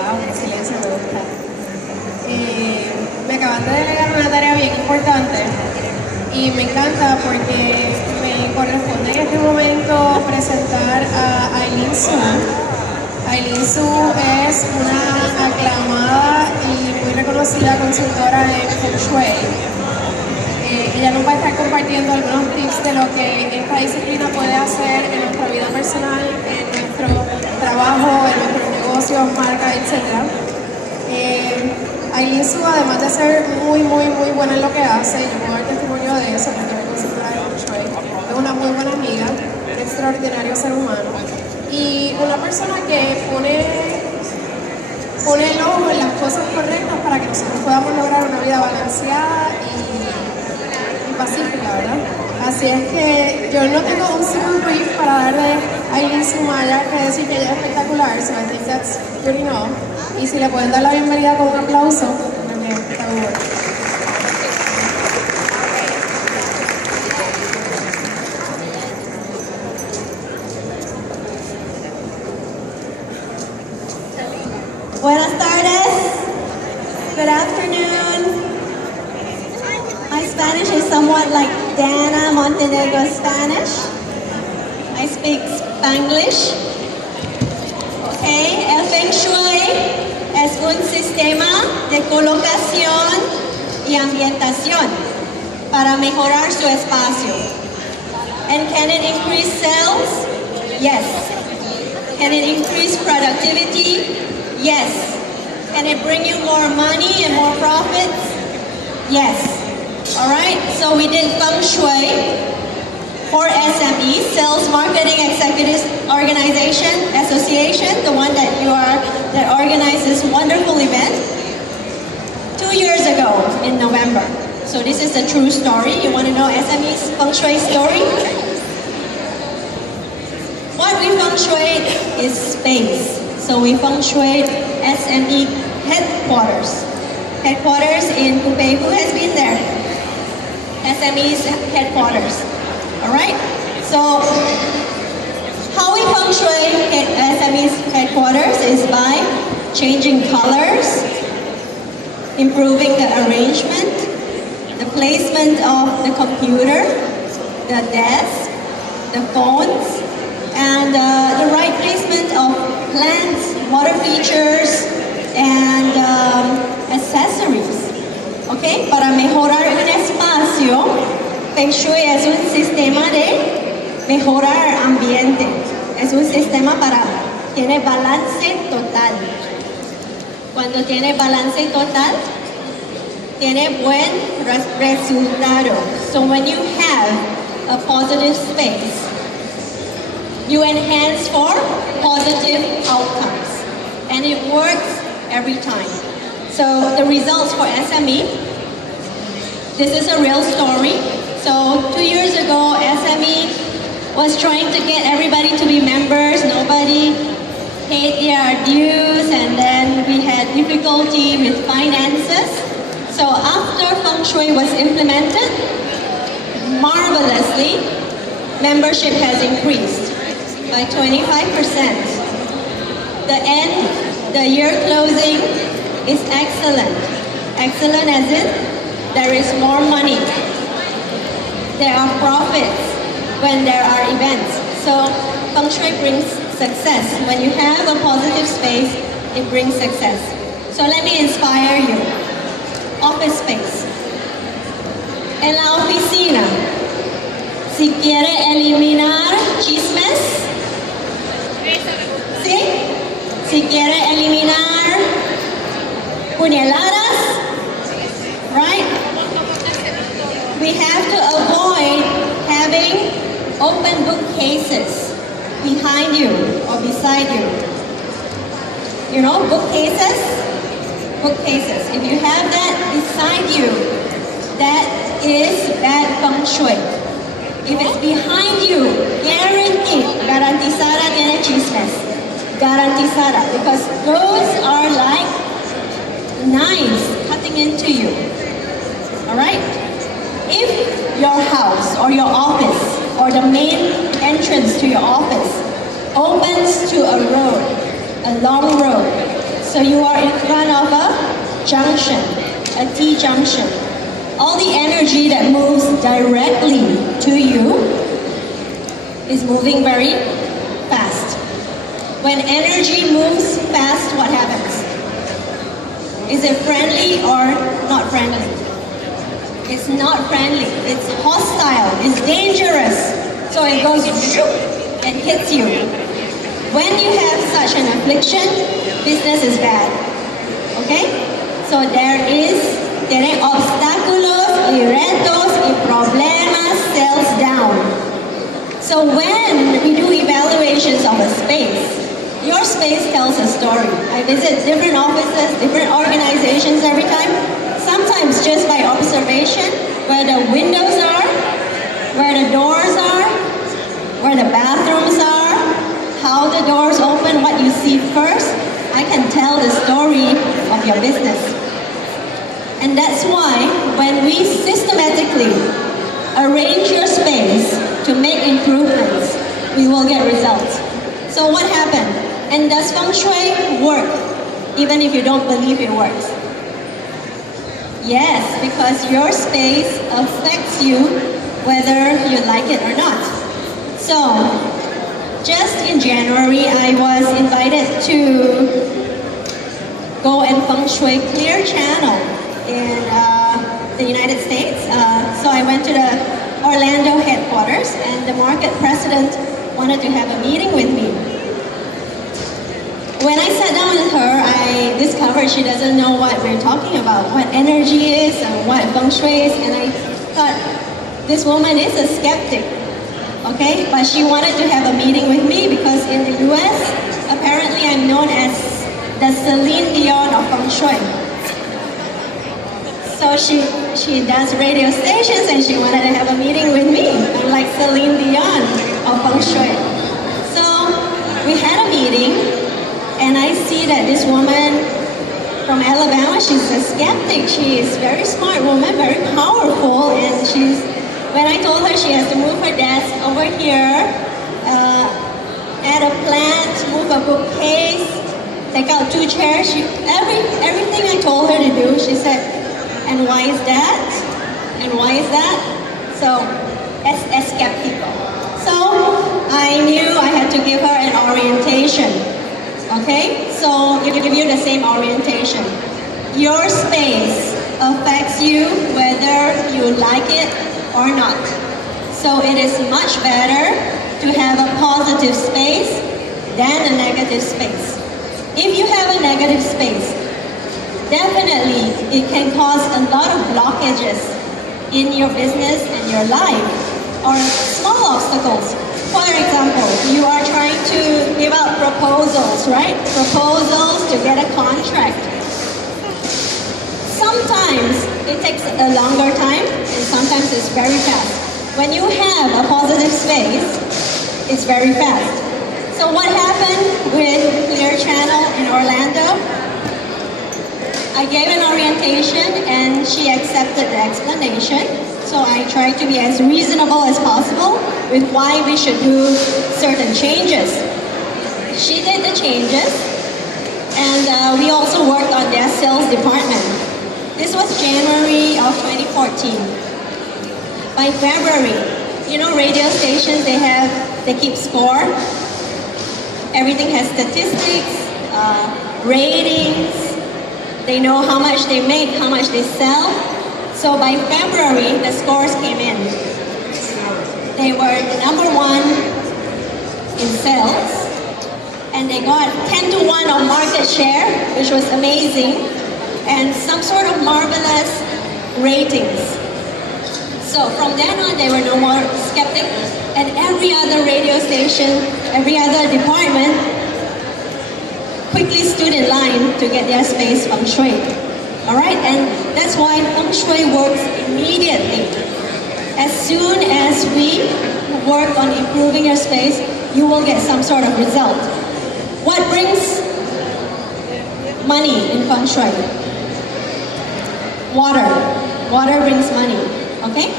Wow, excelencia, me gusta. Me acaban de delegar una tarea bien importante y me encanta porque me corresponde en este momento presentar a Aileen Su. Aileen Su es una aclamada y muy reconocida consultora en Feng Shui. Ella nos va a estar compartiendo algunos tips de lo que esta disciplina puede hacer en nuestra vida personal, en nuestro trabajo, en nuestros negocios, marcas, etc. Aileen Su, además de ser muy buena en lo que hace, yo puedo dar testimonio de eso, porque es consultora de Feng Shui, es una muy buena amiga, un extraordinario ser humano y una persona que pone el ojo en las cosas correctas para que nosotros podamos lograr una vida balanceada y pacífica, ¿verdad? Así es que yo no tengo un simple brief para darle a Aileen Su Maya que decir que ella es espectacular, so I think that's good enough. Y si le pueden dar la bienvenida con un aplauso, también está muy bueno. Buenas tardes. Good afternoon. My Spanish is somewhat like Dana Montenegro Spanish. I speak Spanglish. Okay, el Feng Shui es un sistema de colocación y ambientación para mejorar su espacio. And can it increase sales? Yes. Can it increase productivity? Yes. Can it bring you more money and more profits? Yes. Alright, so we did Feng Shui for SME, Sales Marketing Executives Organization Association, the one that organized this wonderful event 2 years ago in November. So this is a true story. You want to know SME's Feng Shui story? What we Feng Shui is space. So we Feng Shui SME headquarters. Headquarters in Hubei. Who has been there? SME's headquarters. Alright? So, how we Feng Shui SME's headquarters is by changing colors, improving the arrangement, the placement of the computer, the desk, the phones, and the right placement of plants, water features, and accessories. Okay, para mejorar un espacio, Feng Shui es un sistema de mejorar ambiente. Es un sistema tiene balance total. Cuando tiene balance total, tiene buen resultado. So when you have a positive space, you enhance for positive outcomes. And it works every time. So the results for SME, this is a real story. So 2 years ago, SME was trying to get everybody to be members. Nobody paid their dues, and then we had difficulty with finances. So after Feng Shui was implemented, marvelously, membership has increased by 25%. The year closing is excellent. Excellent as in there is more money. There are profits when there are events. So Feng Shui brings success. When you have a positive space, it brings success. So let me inspire you. Office space. En la oficina, si quiere eliminar chismes, ¿sí? Si quiere eliminar puñaladas, right? We have to avoid having open bookcases behind you or beside you. You know, bookcases? Bookcases. If you have that beside you, that is bad Feng Shui. If it's behind you, guaranteed, garantizada tiene chismes. Garantizada, because those are like knives cutting into you. Alright? If your house or your office or the main entrance to your office opens to a road, a long road, So you are in front of a junction, a T junction. All the energy that moves directly to you is moving very fast. When energy moves fast, what happens? Is it friendly or not friendly? It's not friendly. It's hostile. It's dangerous. So it goes and hits you. When you have such an affliction, business is bad. Okay? So tiene obstáculos y retos y problemas, sales down. So when we do evaluations of a space, your space tells a story. I visit different offices, different organizations every time. Sometimes just by observation, where the windows are, where the doors are, where the bathrooms are, how the doors open, what you see first, I can tell the story of your business. And that's why when we systematically arrange your space to make improvements, we will get results. So what happened? And does Feng Shui work, even if you don't believe it works? Yes, because your space affects you whether you like it or not. So, just in January, I was invited to go and Feng Shui Clear Channel in the United States. So I went to the Orlando headquarters, and the market president wanted to have a meeting with me. When I sat down with her, I discovered she doesn't know what we're talking about, what energy is and what Feng Shui is, and I thought, this woman is a skeptic, okay? But she wanted to have a meeting with me because in the US, apparently I'm known as the Celine Dion of Feng Shui. So she does radio stations and she wanted to have a meeting with me. I'm like Celine Dion of Feng Shui. So we had a meeting. And I see that this woman from Alabama, she's a skeptic. She is a very smart woman, very powerful. And when I told her she has to move her desk over here, add a plant, move a bookcase, take out 2 chairs, everything I told her to do, she said, and why is that? And why is that? So, es skeptical. So, I knew I had to give her an orientation. Okay, so to give you the same orientation. Your space affects you whether you like it or not. So it is much better to have a positive space than a negative space. If you have a negative space, definitely it can cause a lot of blockages in your business and your life, or small obstacles. For example, you are trying to give out proposals, right? Proposals to get a contract. Sometimes it takes a longer time and sometimes it's very fast. When you have a positive space, it's very fast. So what happened with Clear Channel in Orlando? I gave an orientation and she accepted the explanation. So I tried to be as reasonable as possible with why we should do certain changes. She did the changes, and we also worked on their sales department. This was January of 2014. By February, you know, radio stations, they keep score. Everything has statistics, ratings. They know how much they make, how much they sell. So by February, the scores came in. They were #1 in sales, and they got 10-to-1 of market share, which was amazing, and some sort of marvelous ratings. So from then on, they were no more skeptic, and every other radio station, every other department quickly stood in line to get their space Feng Shui. All right, and that's why Feng Shui works immediately. As soon as we work on improving your space, you will get some sort of result. What brings money in Feng Shui? Water. Water brings money, okay?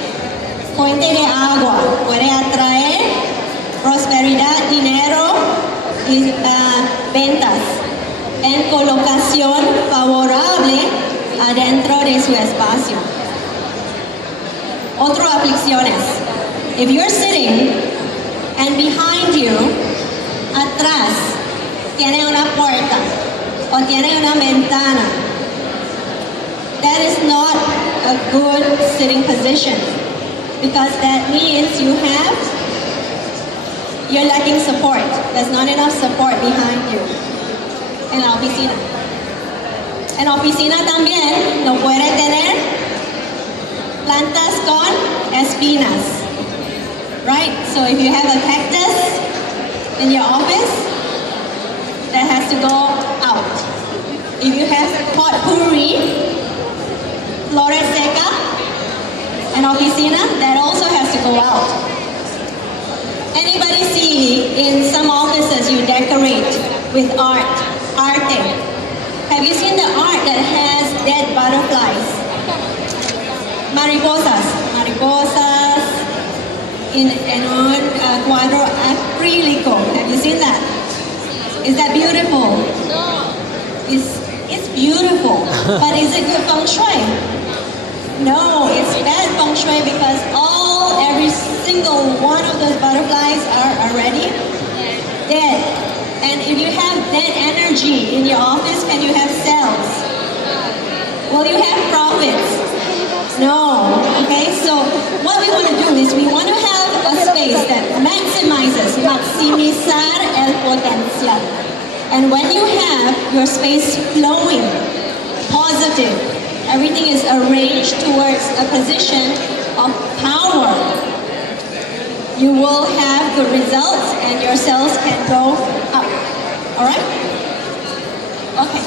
Fuente de agua puede atraer prosperidad, dinero y ventas. en colocación favorable adentro de su espacio. Otro aflicciones. If you're sitting and behind you, atrás, tiene una puerta o tiene una ventana, that is not a good sitting position because that means you're lacking support. There's not enough support behind you. En la oficina. En la oficina también no puede tener plantas con espinas. Right? So if you have a cactus in your office, that has to go out. If you have potpourri, flores seca, and oficina, that also has to go out. Anybody see in some offices you decorate with arte? Have you seen the art that has dead butterflies? Mariposas in un cuadro acrílico. Have you seen that? Is that beautiful? No. It's beautiful, but is it good feng shui? No, it's bad feng shui because every single one of those butterflies are already dead. And if you have dead energy in your office, can you have sales? Will you have profits? No. Okay, so what we want to do is we want to have a space that maximizar el potencial. And when you have your space flowing, positive, everything is arranged towards a position of power, you will have good results and your sales can go up. Alright? Okay.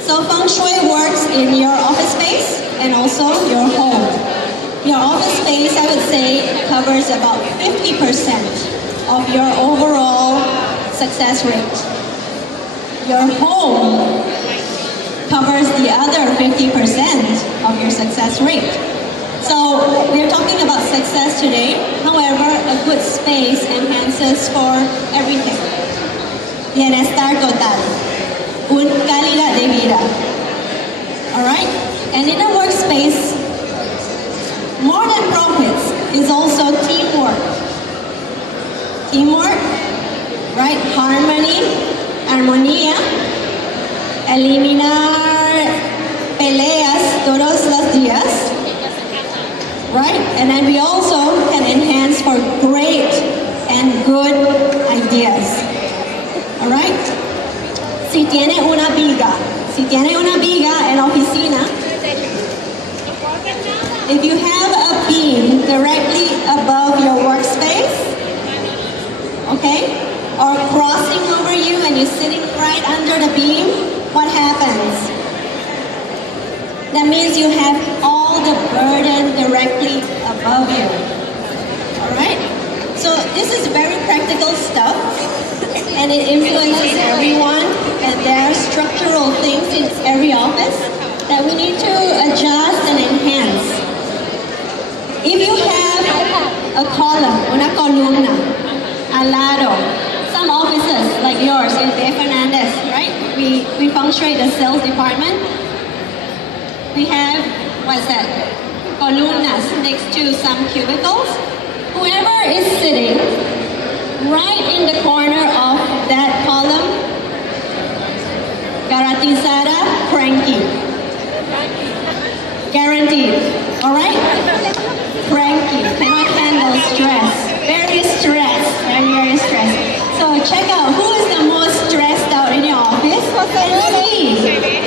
So Feng Shui works in your office space and also your home. Your office space, I would say, covers about 50% of your overall success rate. Your home covers the other 50% of your success rate. So we're talking about success today. However, a good space enhances for everything. Bienestar total. Calidad de vida. Alright? And in a workspace, more than profits is also teamwork. Teamwork, right? Harmony, armonía, eliminar peleas todos los días, right? And then we also can enhance for great and good ideas. Alright? Si tiene una viga en la oficina, if you have a beam directly above your workspace, okay, or crossing over you and you're sitting right under the beam, what happens? That means you have all the burden directly above you. Alright? So this is very practical stuff and it influences everyone, and there are structural things in every office that we need to adjust and enhance. If you have a column, una columna, al lado, some offices like yours in De Fernandez, right? We feng shui the sales department. We have, what's that? Columnas next to some cubicles. Whoever is sitting right in the corner of that column, garantizada, cranky. Guaranteed. Alright? Cranky. Cannot handle stress. Very stressed. Very stressed. So check out who is the most stressed out in your office and see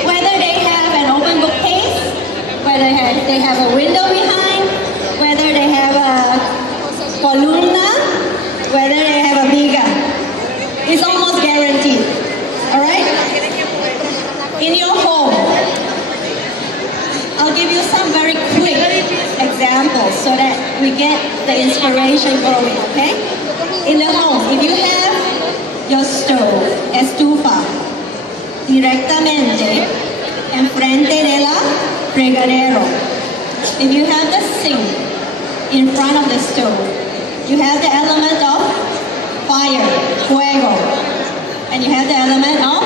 whether they have an open bookcase, whether they have a window behind, whether they have a columna, whether they have a viga. It's almost guaranteed. Alright? In your home, I'll give you some very quick examples so that we get the inspiration going, okay? In the home, if you have your stove, estufa, directamente enfrente de la fregadero. If you have the sink in front of the stove, you have the element of fire, fuego, and you have the element of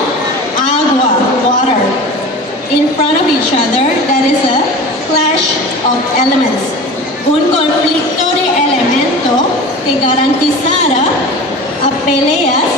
in front of each other, that is a clash of elements. Un conflicto de elemento que garantizará a peleas